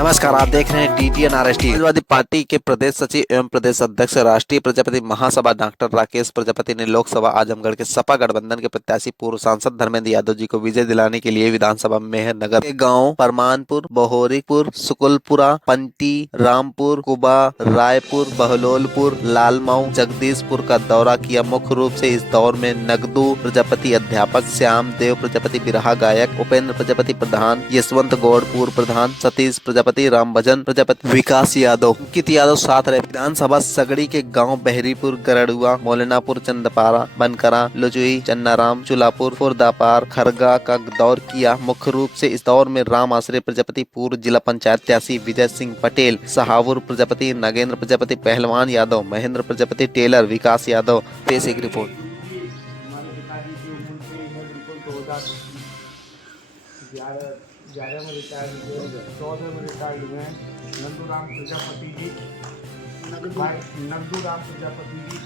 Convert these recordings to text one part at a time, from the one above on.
नमस्कार, आप देख रहे हैं DTN RST। समाजवादी पार्टी के प्रदेश सचिव एवं प्रदेश अध्यक्ष राष्ट्रीय प्रजापति महासभा डॉक्टर राकेश प्रजापति ने लोकसभा आजमगढ़ के सपा गठबंधन के प्रत्याशी पूर्व सांसद धर्मेंद्र यादव जी को विजय दिलाने के लिए विधानसभा मेहर नगर के गाँव परमानपुर, बहोरीपुर, सुकुलपुरा, पंटी, रामपुर, कुबा, रायपुर, बहलोलपुर, लालमाऊ, जगदीशपुर का दौरा किया। मुख्य रूप से इस दौर में नगदू प्रजापति अध्यापक, श्याम देव प्रजापति बिरहा गायक, उपेंद्र प्रजापति प्रधान, यशवंत गौड़ पूर्व प्रधान, सतीश प्रजापति, रामभजन प्रजापति, विकास यादव, अंकित यादव साथ रहे। विधानसभा सगड़ी के गांव बहरीपुर, गरड़ुआ, मौलानापुर, चंदपारा, बनकरा, लुजुई, चन्नाराम, चुलापुर, फुरदापार, खरगा का दौर किया। मुख्य रूप से इस दौर में राम आश्रय प्रजापति, पूर्व जिला पंचायत प्रत्याशी विजय सिंह पटेल, सहावुर प्रजापति, नागेंद्र प्रजापति, पहलवान यादव, महेंद्र प्रजापति, टेलर, विकास यादव। पेश एक रिपोर्ट। ग्यारह में रिटायर्ड हुए, 14 में रिटायर्ड हुए हैं नंदूराम प्रजापति जी, नंदूराम प्रजापति जी।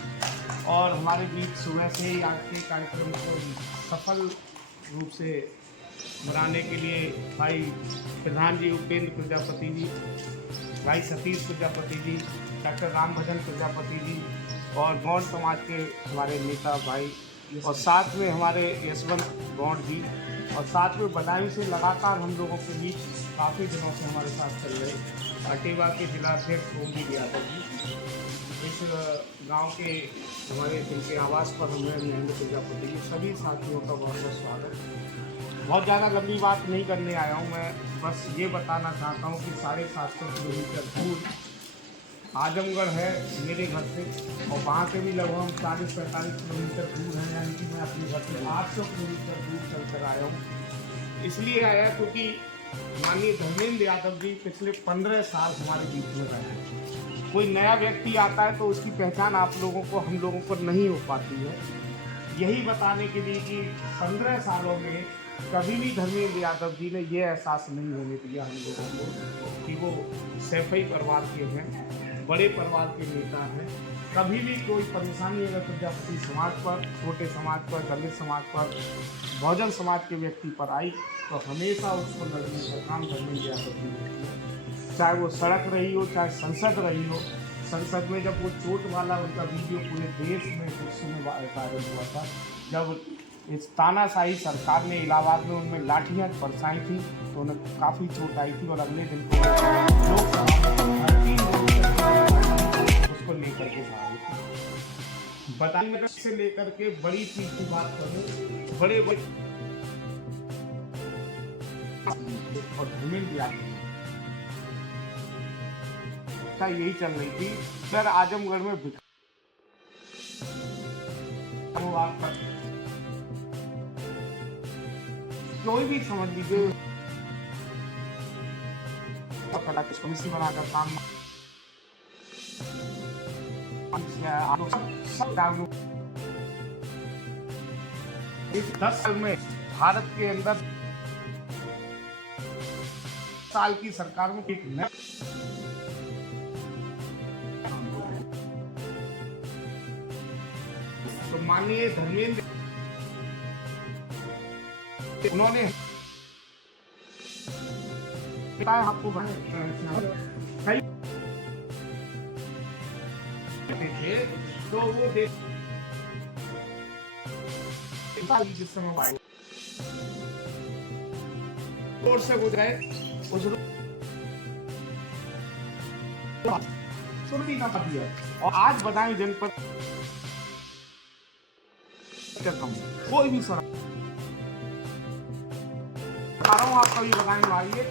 और हमारे बीच सुबह से ही आज के कार्यक्रम को सफल रूप से बनाने के लिए भाई प्रधान जी उपेंद्र प्रजापति जी, भाई सतीश प्रजापति जी, डॉक्टर रामभजन प्रजापति जी और गौड़ समाज के हमारे नेता भाई, और साथ में हमारे यशवंत गौड़ जी, और साथ में बदायूं से लगातार हम लोगों के बीच काफ़ी दिनों से हमारे साथ चल रहे अटेवा के जिलाध्यक्ष ओमदीप यादव जी। इस गांव के हमारे जिनके आवास पर हमें महेंद्र प्रजापति जी, सभी साथियों का बहुत बहुत स्वागत। बहुत ज़्यादा लंबी बात नहीं करने आया हूँ मैं, बस ये बताना चाहता हूँ कि 750 किलोमीटर दूर आजमगढ़ है मेरे घर से, और वहाँ से भी लगभग 40-45 किलोमीटर दूर है, यानी कि मैं अपने घर से 800 किलोमीटर दूर चल कर आया हूँ। इसलिए आया क्योंकि माननीय धर्मेंद्र यादव जी पिछले 15 साल हमारे बीच में रहे। कोई नया व्यक्ति आता है तो उसकी पहचान आप लोगों को, हम लोगों को नहीं हो पाती है। यही बताने के लिए कि 15 सालों में कभी भी धर्मेंद्र यादव जी ने ये एहसास नहीं होने दिया हम लोगों को कि वो सैफई परिवार के हैं, बड़े परिवार के नेता हैं। कभी भी कोई परेशानी अगर प्रजापति समाज पर, छोटे समाज पर, दलित समाज पर, बहुजन समाज के व्यक्ति पर आई तो हमेशा उसको लड़ने का काम धर्मेंद्र यादव जी ने किया। चाहे वो सड़क रही हो, चाहे संसद रही हो। संसद में जब वो चोट वाला उनका वीडियो पूरे देश में उस समय वायरल हुआ था, जब इस तानाशाही सरकार ने इलाहाबाद में उनमें लाठियाँ बरसाई थी तो उन्हें काफ़ी चोट आई थी, और अगले दिन को उसको लेकर के भागे थे। बताने से लेकर के बड़ी चीज की बात करूँ, बड़े और धर्मेंद्र यादव यही चल रही थी सर आजमगढ़ में कोई भी समझ लीजिए कमिश्नर बनाकर काम इस 10 साल में भारत के अंदर साल की सरकार में एक नया तो माननीय धर्मेंद्र उन्होंने आपको कई थे तो वो जिस समय रोड से गुजरे उस सुनती ना पाती है। और आज बदायूं जनपद कोई भी सड़क बता रहा हूँ, आप कभी बदायूं आइए,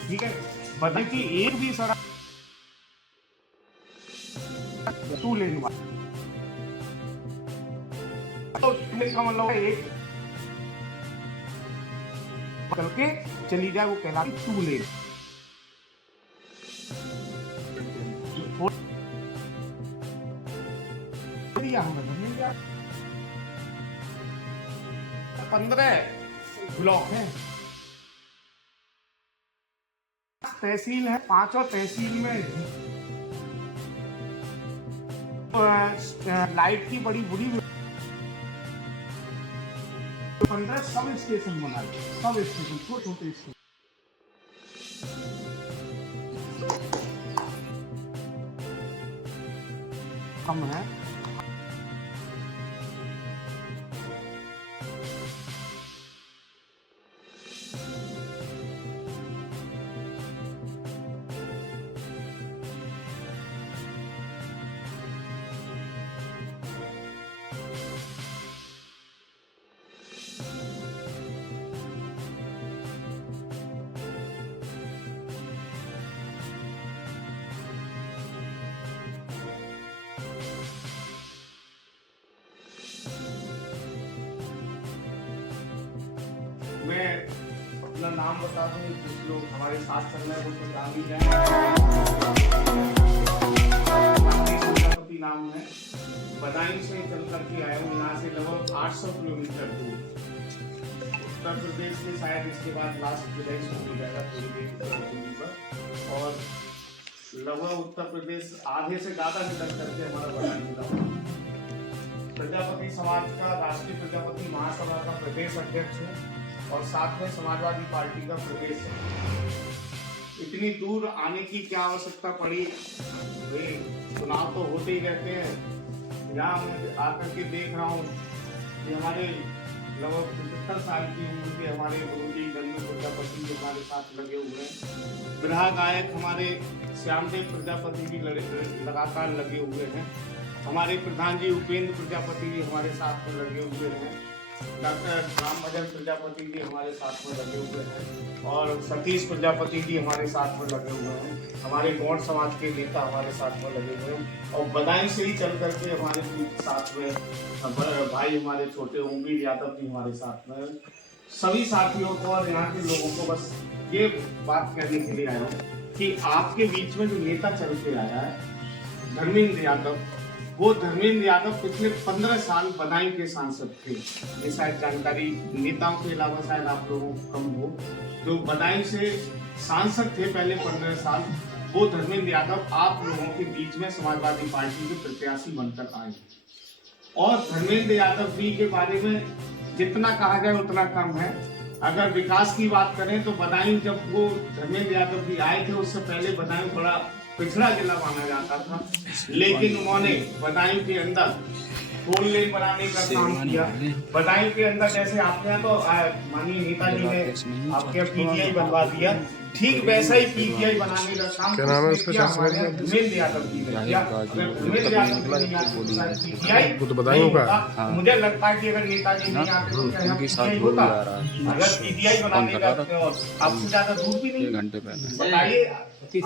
ठीक है। बदायूं की एक भी सड़क 2 लेन वाली, तो 2 लेन का मतलब एक चल के चली जाए, वो कहलाती 2 लेन। 15 ब्लॉक हैं, तहसील है, 5 तहसील में लाइट की बड़ी बुरी 15 सब स्टेशन बना, सब स्टेशन छोटे छोटे स्टेशन। कम है। मैं अपना नाम बता दूं, कुछ लोग हमारे साथ चल रहे हैं वो तो जान ही जाए। प्रजापति नाम है, बदायूं से चल करके आया हूँ, यहाँ से लगभग 800 किलोमीटर दूर। उत्तर प्रदेश से शायद इसके बाद लास्ट प्रदेश हो जाएगा थोड़ी देर दूरी पर, और लगभग उत्तर प्रदेश आधे से ज्यादा निकल करके हमारा बदायूं जिला हुआ। प्रजापति समाज का राष्ट्रीय प्रजापति महासभा का प्रदेश अध्यक्ष हूँ और साथ में समाजवादी पार्टी का प्रदेश है। इतनी दूर आने की क्या आवश्यकता पड़ी? भाई चुनाव तो होते ही रहते हैं। यहाँ मैं आकर के देख रहा हूँ कि हमारे लगभग 75 साल की उम्र के हमारे गुरुजी गन्नू प्रजापति जी हमारे साथ लगे हुए हैं। बिरहा गायक हमारे श्यामदेव प्रजापति भी लगातार लगे हुए हैं। हमारे प्रधान जी उपेंद्र प्रजापति जी हमारे साथ में लगे हुए हैं। डॉक्टर राम भजन प्रजापति जी हमारे साथ में लगे हुए हैं और सतीश प्रजापति जी हमारे साथ में लगे हुए हैं। हमारे गौड़ समाज के नेता हमारे साथ में लगे हुए हैं और बदायूं से ही चल करके हमारे साथ में भाई हमारे छोटे उम्मीद यादव जी हमारे साथ में। सभी साथियों को और यहाँ के लोगों को बस ये बात कहने के लिए आया हूँ कि आपके बीच में जो नेता चल के आया है धर्मेंद्र यादव, वो धर्मेंद्र यादव पिछले 15 साल बदायूं के सांसद थे। ये शायद जानकारी नेताओं के अलावा शायद आप लोगों को कम हो। जो बदायूं से सांसद थे पहले 15 साल, वो धर्मेंद्र यादव आप लोगों के बीच में समाजवादी पार्टी के प्रत्याशी बनकर आए। और धर्मेंद्र यादव जी के बारे में जितना कहा जाए उतना कम है। अगर विकास की बात करें तो बदायूं जब वो धर्मेंद्र यादव जी आए थे उससे पहले बदायूं बड़ा पिछड़ा जिला माना जाता था, लेकिन उन्होंने बदायूं के अंदर 4 लेन बनाने का काम किया। बदायूं के अंदर जैसे आपके यहाँ तो माननीय नेताजी ने आपके पीटीआई बनवा दिया, ठीक वैसा ही पीटीआई बनाने का काम धर्मेंद्र यादव जी ने किया। धर्मेंद्र यादव पीटीआई तो बदायूं का मुझे लगता है कि अगर नेताजी नहीं आते तो पीटीआई होता। अगर पीटीआई बनाने का आपसे ज्यादा दूर भी नहीं घंटे पहले बताइए।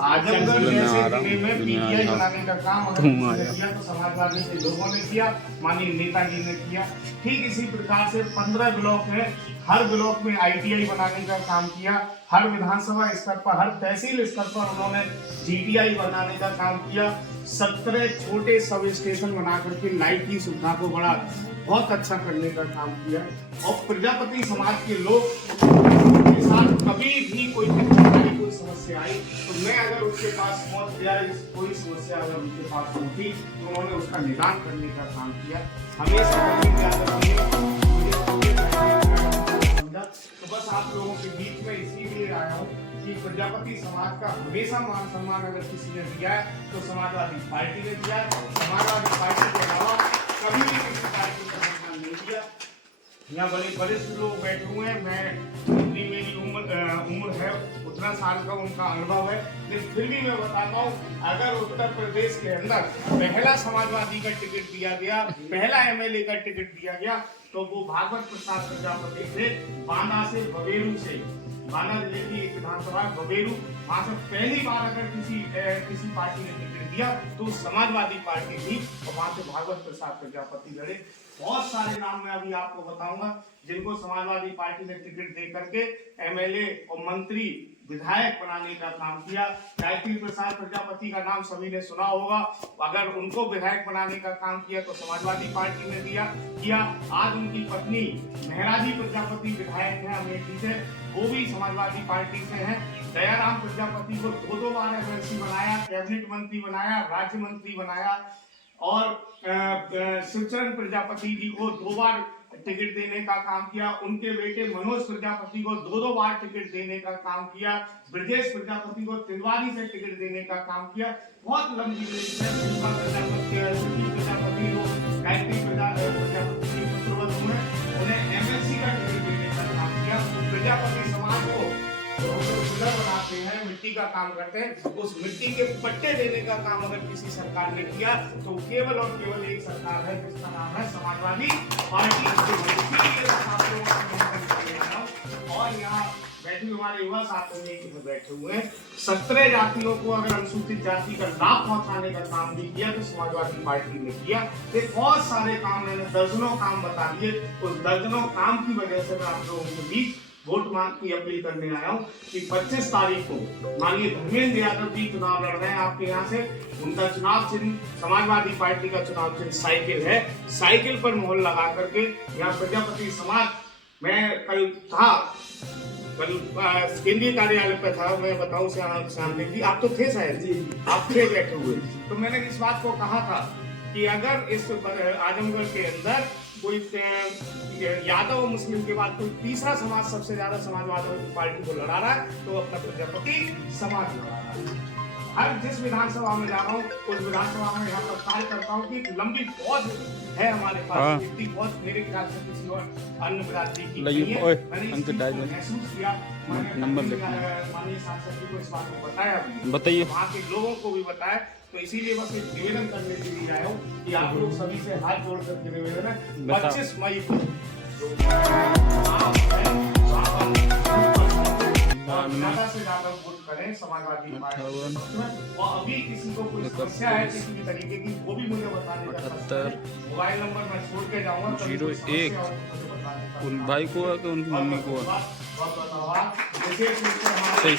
आजमगढ़ जैसे जिले में पीटीआई बनाने का काम किया तो समाजवादी के लोगों ने किया, माननीय नेताजी ने किया। ठीक इसी प्रकार से 15 ब्लॉक है, हर ब्लॉक में आईटीआई बनाने का काम किया। हर विधानसभा स्तर पर, हर तहसील स्तर पर उन्होंने जीटीआई बनाने का काम किया। 17 छोटे सब स्टेशन बना करके लाइट की सुविधा को बहुत अच्छा करने का काम किया। और प्रजापति समाज के लोग के साथ कभी भी कोई समस्या आई तो मैं अगर उसके पास पहुंच गया, कोई समस्या अगर उनके पास होती तो उन्होंने उसका निदान करने का काम किया। हमेशा तो बस आप लोगों के बीच में इसीलिए आया हूँ कि प्रजापति समाज का हमेशा मान सम्मान अगर किसी ने दिया है तो समाजवादी पार्टी ने दिया है। समाजवादी पार्टी के अलावा कभी भी किसी पार्टी का सम्मान नहीं दिया। यहाँ बड़े वरिष्ठ लोग बैठे हुए हैं, मैं जितनी मेरी उम्र है उतना साल का उनका अनुभव है, लेकिन फिर भी मैं बताता हूँ अगर उत्तर प्रदेश के अंदर पहला समाजवादी का टिकट दिया गया, पहला एमएलए का टिकट दिया गया तो वो भागवत प्रसाद प्रजापति थे। बांदा से बबेरू से, बांदा जिले की एक विधानसभा बबेरू, वहां से पहली बार अगर किसी पार्टी ने टिकट दिया तो समाजवादी पार्टी थी और वहां से भागवत प्रसाद प्रजापति लड़े। बहुत सारे नाम मैं अभी आपको बताऊंगा जिनको समाजवादी पार्टी ने टिकट दे करके एमएलए और मंत्री विधायक बनाने का काम किया। गायत्री प्रसाद प्रजापति का नाम सभी ने सुना होगा, अगर उनको विधायक बनाने का काम किया तो समाजवादी पार्टी ने किया। आज उनकी पत्नी महराजी प्रजापति विधायक है अमेठी से, वो भी समाजवादी पार्टी से हैं। दयाराम प्रजापति को 2 बार एमएलसी बनाया, कैबिनेट मंत्री बनाया, राज्य मंत्री बनाया और शिवचरण प्रजापति जी को 2 बार टिकट देने का काम किया, उनके बेटे मनोज प्रजापति को 2-2 बार टिकट देने का काम किया, ब्रजेश प्रजापति को तिलवारी से टिकट देने का काम किया। बहुत लंबी लिस्ट है। शिल्पा प्रजापति, शिल्पी प्रजापति को गायत्री प्रजापति के पुत्रवधू हैं, उन्हें एमएलसी का टिकट देने का काम किया। प्रजापति समाज को सुंदर बनाते हैं, मिट्टी का काम करते हैं, उस मिट्टी के पट्टे देने का काम अगर किसी सरकार ने किया तो केवल और केवल एक सरकार है जिसका नाम है समाजवादी पार्टी। और यहाँ बैठे हमारे युवा साथी बैठे हुए हैं। 17 जातियों को अगर अनुसूचित जाति का लाभ पहुंचाने का काम भी किया तो समाजवादी पार्टी ने किया। ये बहुत सारे काम, मैंने दर्जनों काम बता दिए। उस दर्जनों काम की वजह से मैं आप लोगों के बीच वोट मांग की अपील करने आया हूँ कि 25 तारीख को माननीय धर्मेंद्र यादव जी चुनाव लड़ रहे हैं आपके यहाँ से। उनका चुनाव चिन्ह, समाजवादी पार्टी का चुनाव चिन्ह साइकिल है। साइकिल पर मोहर लगा करके यहाँ प्रजापति समाज, मैं कल केंद्रीय कार्यालय पे था, मैं बताऊं सामने जी, आप तो थे शायद, आप थे बैठे हुए, तो मैंने इस बात को कहा था कि अगर इस आजमगढ़ के अंदर कोई यादव और मुस्लिम के बाद कोई तीसरा समाज सबसे ज्यादा समाजवादी पार्टी को लड़ा रहा है तो अपना प्रजापति समाज लड़ा रहा है। हर जिस विधानसभा में जा रहा हूँ उस विधानसभा में यहाँ पर कार्य करता हूँ कि एक लंबी फौज है हमारे पास, इतनी फौज मेरे ख्याल से किसी और अन्य बिरादरी की नहीं है। मैंने इस चीज को महसूस किया, माननीय सांसद जी को इस बात को बताया, बताइए वहाँ के लोगों को भी बताया। तो इसीलिए बस एक निवेदन करने के लिए आया हूँ कि आप लोग सभी से हाथ जोड़ करके निवेदन है 25 मई को ज्यादा से ज्यादा वोट करें समाजवादी पार्टी। और अभी किसी को कोई समस्या है किसी भी तरीके की वो भी मुझे बताने का मोबाइल नंबर मैं छोड़ के जाऊंगा। 01 उन भाई को है कि उनकी मम्मी को है? विशेष रूप से